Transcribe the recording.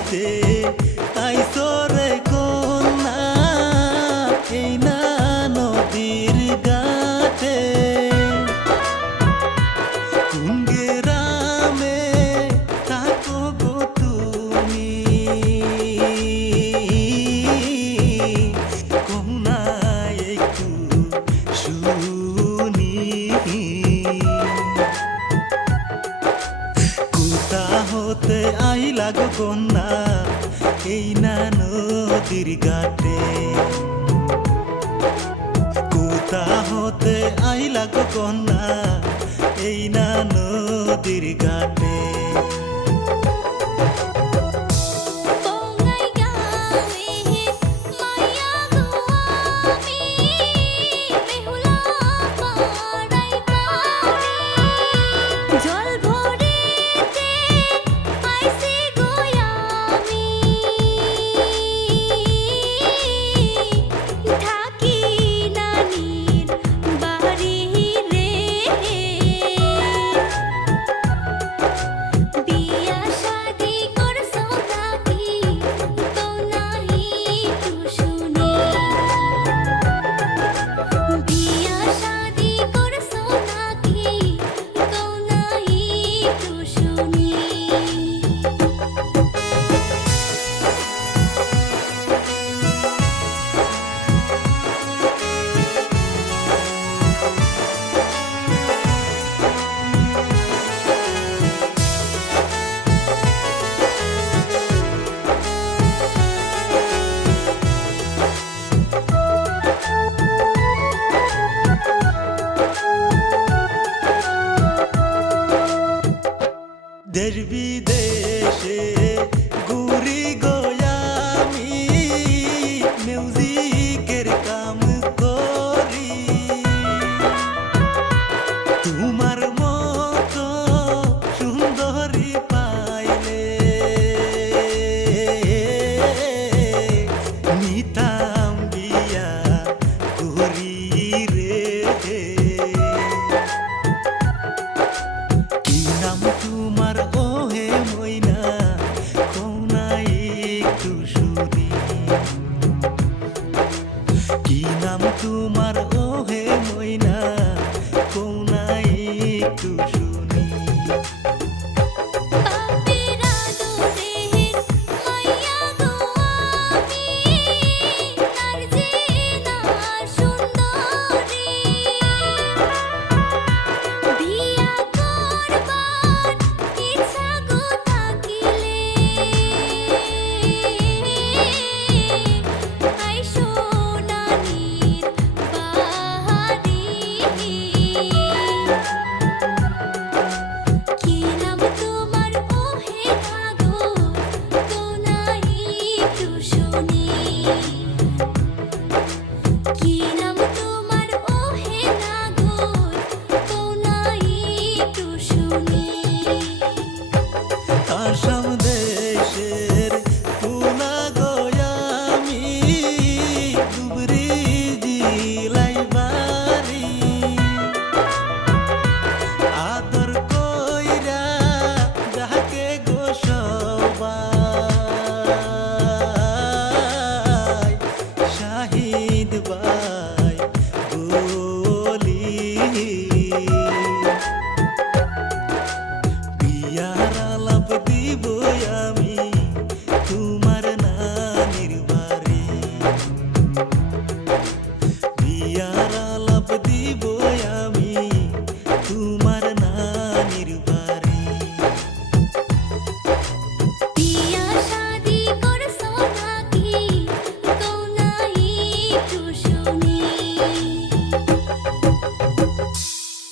দিতে আইছো রে কন্যা এই না নদীর ঘাটে। কোন গ্রামে থাকো গো তুমি কন্যা একটু শুনি। কোথা হতে আইলা গো কন্যা এই না নদীর ঘাটে। কোথা হতে আইলা গো কন্যা এই না নদীর ঘাটে। দেশ বিদেশে ঘুরি গো আমি মিউজিকের কাম করি। তোমার মতো সুন্দরী পাইলে নিতাম বিয়া করি রে। কি নাম তোমার ওহে ময়না কন্যা একটু শুনি। কি নাম তোমার ওহে ময়না কন্যা একটু শুনি। আসাম দেশের পুনা গো আমি ধুবড়ী জিলাই বাড়ি। আদর কইরা ডাকে গো সবাই শাহিদ ভাই বলি। বিয়ার আলাপ দিব আমি তোমার নানির বাড়ি। বিয়ার আলাপ দিব আমি তোমার